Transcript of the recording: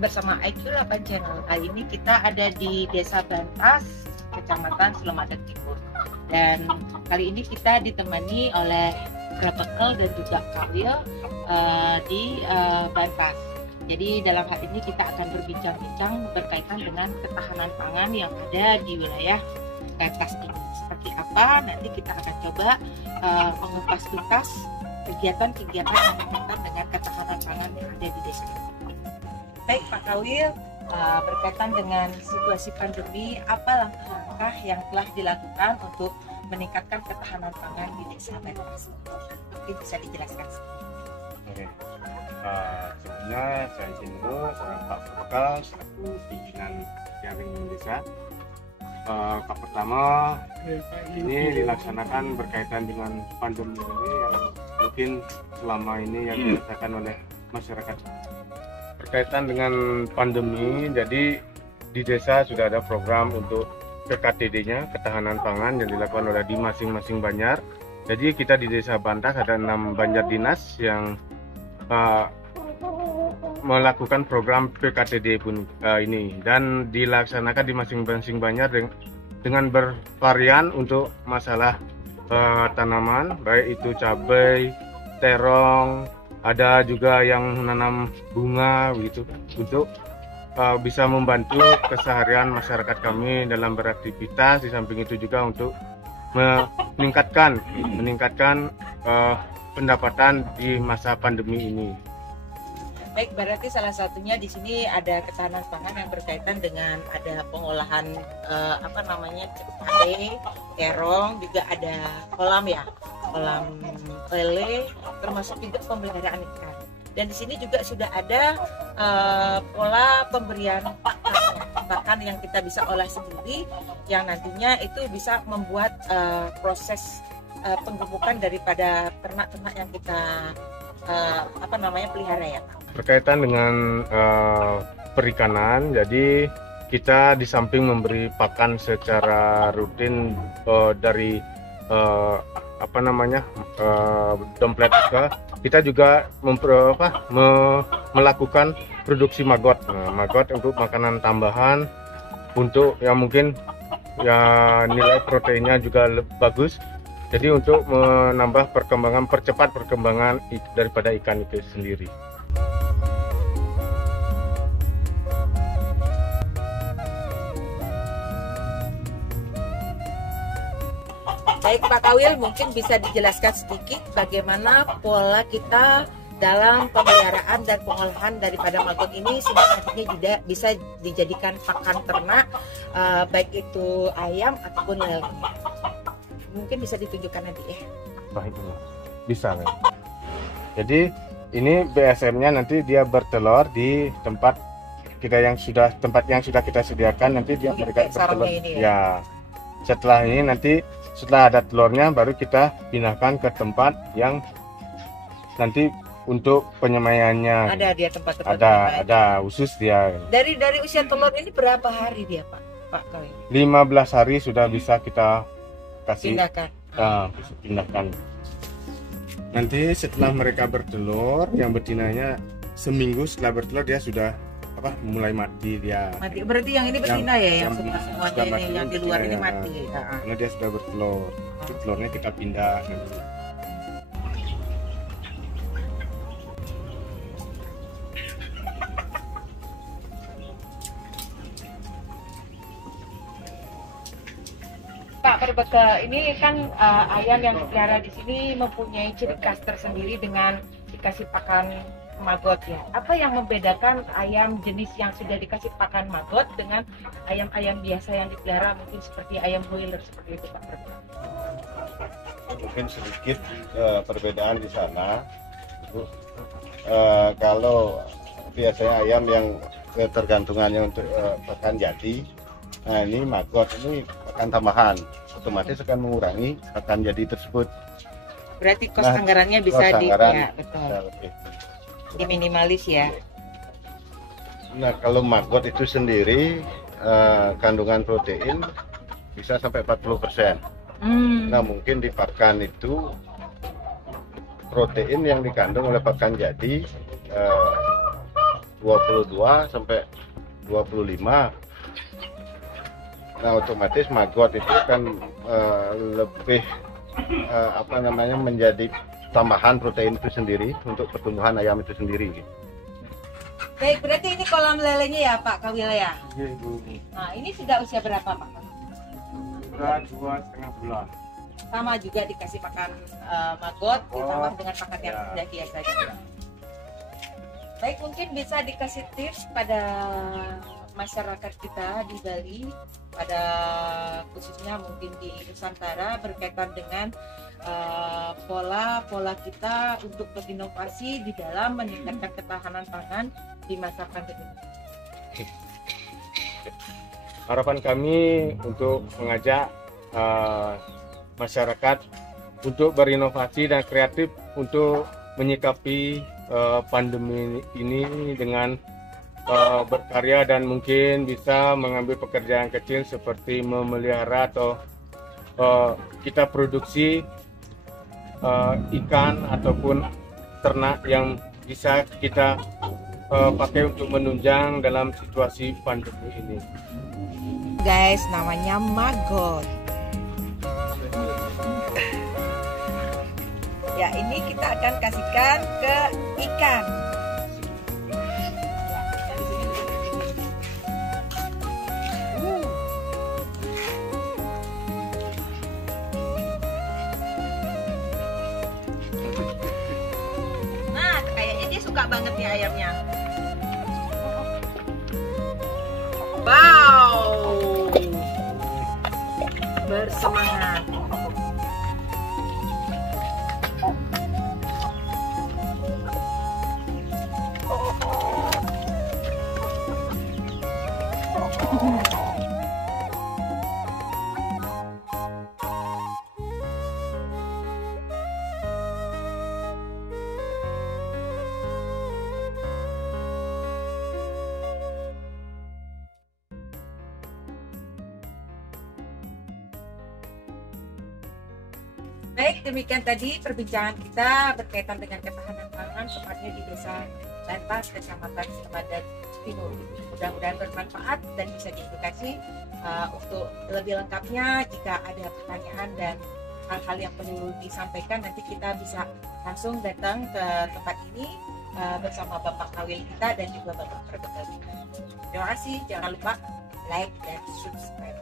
bersama iQ8 Channel. Kali ini kita ada di Desa Bantas, Kecamatan Slemadeg Timur. Dan kali ini kita ditemani oleh Krebekel dan juga Kawil di Bantas. Jadi dalam hal ini kita akan berbincang-bincang berkaitan dengan ketahanan pangan yang ada di wilayah Bantas ini. Seperti apa? Nanti kita akan coba mengupas tuntas kegiatan-kegiatan yang berkaitan dengan ketahanan pangan yang ada di desa ini. Baik Pak Kawil, berkaitan dengan situasi pandemi, apa langkah-langkah yang telah dilakukan untuk meningkatkan ketahanan pangan di desa Bantas? Mungkin bisa dijelaskan. Oke, sebelumnya saya izin dulu, saya Pak Krebekel selaku pimpinan jaring desa. Pertama, ini dilaksanakan berkaitan dengan pandemi ini yang mungkin selama ini yang dirasakan oleh masyarakat. Berkaitan dengan pandemi, jadi di desa sudah ada program untuk PKTD-nya, ketahanan pangan, yang dilakukan oleh di masing-masing banjar. Jadi kita di desa Bantas ada 6 banjar dinas yang melakukan program PKTD pun ini, dan dilaksanakan di masing-masing banjar dengan bervarian untuk masalah tanaman, baik itu cabai, terong, ada juga yang menanam bunga begitu, untuk bisa membantu keseharian masyarakat kami dalam beraktivitas. Di samping itu juga untuk meningkatkan pendapatan di masa pandemi ini. Baik, berarti salah satunya di sini ada ketahanan pangan yang berkaitan dengan ada pengolahan cabai, terong, juga ada kolam ya, kolam lele, termasuk juga pemeliharaan ikan. Dan di sini juga sudah ada pola pemberian pakan yang kita bisa olah sendiri, yang nantinya itu bisa membuat proses penggemukan daripada ternak-ternak yang kita pelihara ya Pak. Berkaitan dengan perikanan, jadi kita di samping memberi pakan secara rutin dari domplet kita juga melakukan produksi maggot. Maggot untuk makanan tambahan, untuk yang mungkin nilai proteinnya juga bagus. Jadi untuk menambah percepat perkembangan daripada ikan itu sendiri. Baik Pak Kawil, mungkin bisa dijelaskan sedikit bagaimana pola kita dalam pemeliharaan dan pengolahan daripada maggot ini, sehingga nantinya juga bisa dijadikan pakan ternak, baik itu ayam ataupun lele. Mungkin bisa ditunjukkan nanti ya. Baik, bisa kan? Jadi ini BSM-nya nanti dia bertelur di tempat yang sudah kita sediakan. Nanti dia mereka bertelur. Ya. Setelah ini nanti setelah ada telurnya baru kita pindahkan ke tempat yang nanti untuk penyemaiannya. Ada dia tempat ada khusus dia. Dari usia telur ini berapa hari dia Pak Kawil? 15 hari sudah bisa kita kasih pindahkan. Nanti setelah mereka bertelur, yang betinanya seminggu setelah bertelur dia sudah mulai mati dia. Mati. Berarti yang ini betina yang semuanya ini yang di luar ini mati. Karena dia sudah bertelur. Telurnya kita pindah. Pak Krebekel, ini kan ayam yang dipelihara di sini mempunyai ciri khas tersendiri dengan dikasih pakan maggot ya. Apa yang membedakan ayam jenis yang sudah dikasih pakan maggot dengan ayam-ayam biasa yang dipelihara, mungkin seperti ayam broiler seperti itu Pak Krebekel? Mungkin sedikit perbedaan di sana. Kalau biasanya ayam yang ketergantungannya untuk pakan jadi, nah ini maggot ini pakan tambahan, otomatis akan mengurangi pakan jadi tersebut. Berarti kos anggarannya bisa diminimalis ya. Nah kalau maggot itu sendiri kandungan protein bisa sampai 40%. Nah mungkin di pakan itu protein yang dikandung oleh pakan jadi 22 sampai 25. Nah, otomatis maggot itu kan lebih menjadi tambahan protein itu sendiri untuk pertumbuhan ayam itu sendiri. Baik, berarti ini kolam lelenya ya Pak Kawil ya? Iya, Bu. Nah, ini sudah usia berapa Pak? Sudah 2,5 bulan. Sama juga dikasih makan maggot ditambah dengan pakan yang sudah biasa juga. Baik, mungkin bisa dikasih tips pada masyarakat kita di Bali, pada khususnya mungkin di Nusantara berkaitan dengan pola kita untuk berinovasi di dalam meningkatkan ketahanan pangan di masa pandemi. Harapan kami untuk mengajak masyarakat untuk berinovasi dan kreatif untuk menyikapi pandemi ini dengan berkarya dan mungkin bisa mengambil pekerjaan kecil seperti memelihara atau kita produksi ikan ataupun ternak yang bisa kita pakai untuk menunjang dalam situasi pandemi ini. Guys, namanya maggot. Ya, ini kita akan kasihkan ke ikan. Nah, kayaknya dia suka banget nih ayamnya. Wow, bersemangat. Baik, demikian tadi perbincangan kita berkaitan dengan ketahanan pangan tepatnya di Desa Bentas, Kecamatan Slemadeg Timur. Mudah-mudahan bermanfaat dan bisa diedukasi. Untuk lebih lengkapnya, jika ada pertanyaan dan hal-hal yang perlu disampaikan, nanti kita bisa langsung datang ke tempat ini bersama Bapak Kawil kita dan juga Bapak Perbekal kita. Terima kasih, jangan lupa like dan subscribe.